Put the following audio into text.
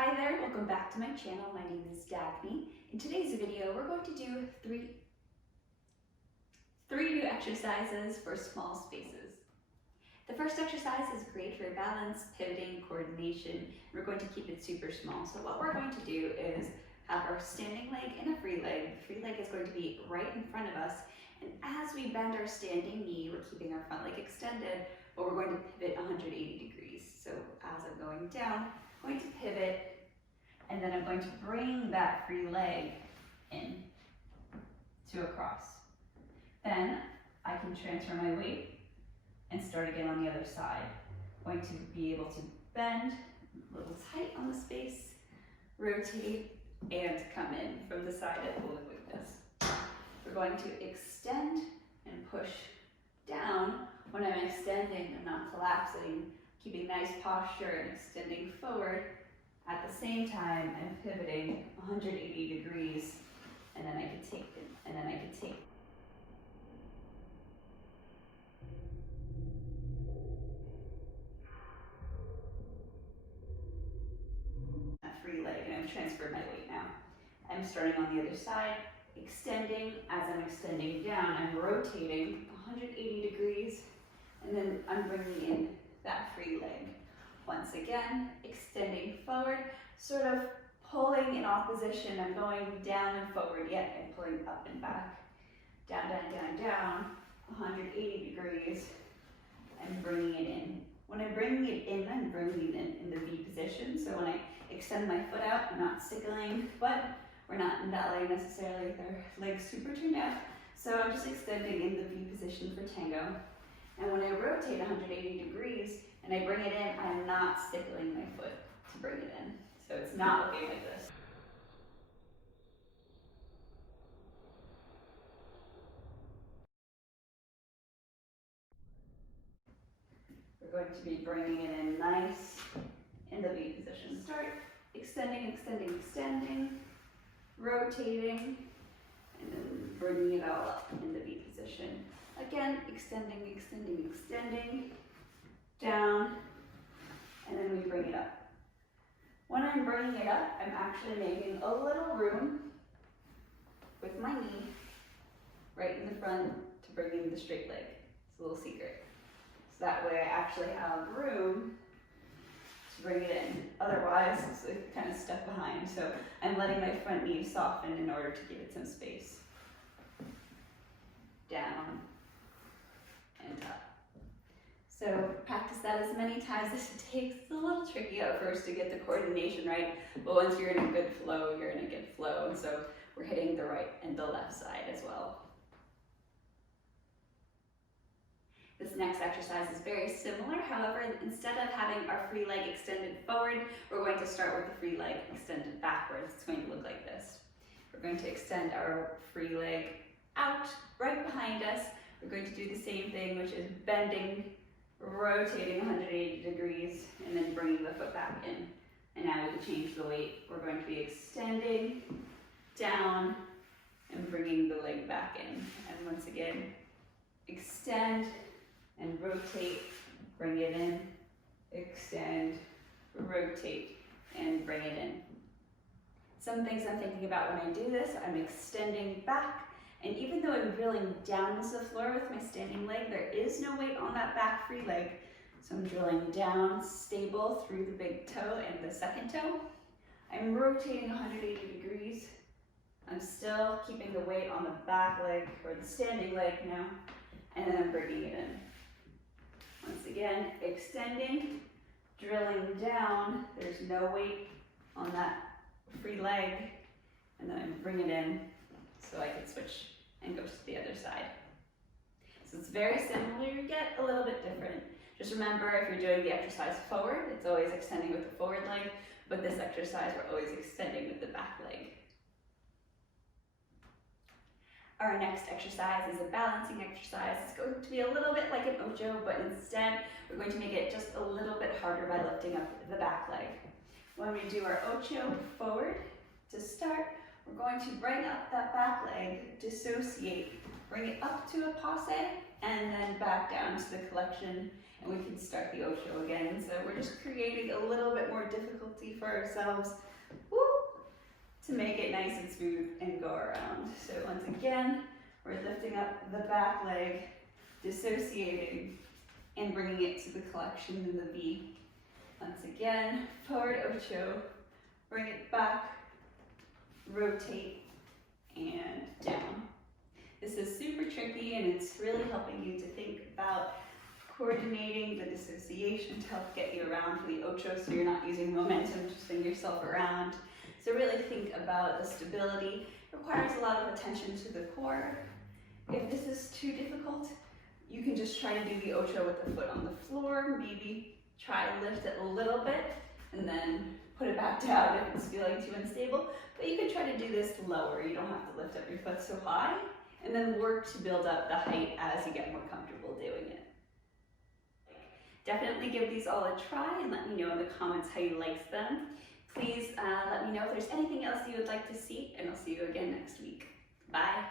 Hi there, welcome back to my channel. My name is Dagny. In today's video, we're going to do three new exercises for small spaces. The first exercise is great for balance, pivoting, coordination. We're going to keep it super small. So what we're going to do is have our standing leg and a free leg. The free leg is going to be right in front of us. And as we bend our standing knee, we're keeping our front leg extended, but we're going to pivot 180 degrees. So as I'm going down, I'm going to pivot, and then I'm going to bring that free leg in to a cross. Then I can transfer my weight and start again on the other side. I'm going to be able to bend a little tight on the space, rotate, and come in from the side and pull it like this. We're going to extend and push down. When I'm extending, I'm not collapsing, keeping nice posture and extending forward. At the same time, I'm pivoting 180 degrees, and then I can take it, and then I can take that free leg, and I've transferred my weight now. I'm starting on the other side, extending. As I'm extending down, I'm rotating 180 degrees, and then I'm bringing in that free leg. Once again, extending forward, sort of pulling in opposition. I'm going down and forward, yet I'm pulling up and back. Down, down, down, down, 180 degrees, and bringing it in. When I'm bringing it in, I'm bringing it in the V position. So when I extend my foot out, I'm not sickling, but we're not in that leg necessarily with our legs super turned out. So I'm just extending in the V position for tango. And when I rotate 180 degrees and I bring it in, I'm not stickling my foot to bring it in. So it's not looking like this. We're going to be bringing it in nice in the V position. Start extending, extending, extending, rotating, and then bringing it all up in the V position. Again, extending, extending, extending, down, and then we bring it up. When I'm bringing it up, I'm actually making a little room with my knee right in the front to bring in the straight leg. It's a little secret. So that way I actually have room to bring it in. Otherwise, it's like kind of stuck behind. So I'm letting my front knee soften in order to give it some space. Down and up. So practice that as many times as it takes. It's a little tricky at first to get the coordination right, but once you're in a good flow, you're in a good flow. And so we're hitting the right and the left side as well. This next exercise is very similar. However, instead of having our free leg extended forward, we're going to start with the free leg extended backwards. It's going to look like this. We're going to extend our free leg out right behind us. We're going to do the same thing, which is bending, rotating 180 degrees, and then bringing the foot back in. And now we can change the weight. We're going to be extending down and bringing the leg back in. And once again, extend and rotate, bring it in, extend, rotate, and bring it in. Some things I'm thinking about when I do this, I'm extending back, and even though I'm drilling down into the floor with my standing leg, there is no weight on that back free leg. So I'm drilling down, stable through the big toe and the second toe. I'm rotating 180 degrees. I'm still keeping the weight on the back leg, or the standing leg now, and then I'm bringing it in. Once again, extending, drilling down. There's no weight on that free leg, and then I bring it in so I can switch and go to the other side. So it's very similar, yet a little bit different. Just remember, if you're doing the exercise forward, it's always extending with the forward leg, but this exercise, we're always extending with the back leg. Our next exercise is a balancing exercise. It's going to be a little bit like an ocho, but instead, we're going to make it just a little bit harder by lifting up the back leg. When we do our ocho forward, to start, we're going to bring up that back leg, dissociate, bring it up to a passe, and then back down to the collection. and we can start the ocho again. So we're just creating a little bit more difficulty for ourselves, woo, to make it nice and smooth and go around. So once again, we're lifting up the back leg, dissociating, and bringing it to the collection in the V. Once again, forward ocho, bring it back, rotate, and down. This is super tricky, and it's really helping you to think about coordinating the dissociation to help get you around for the ocho, so you're not using momentum to swing yourself around. So really think about the stability. It requires a lot of attention to the core. If this is too difficult, you can just try to do the ocho with the foot on the floor. Maybe try to lift it a little bit and then put it back down if it's feeling too unstable. But you can try to do this lower. You don't have to lift up your foot so high. And then work to build up the height as you get more comfortable doing it. Definitely give these all a try and let me know in the comments how you liked them. Please let me know if there's anything else you would like to see, and I'll see you again next week. Bye.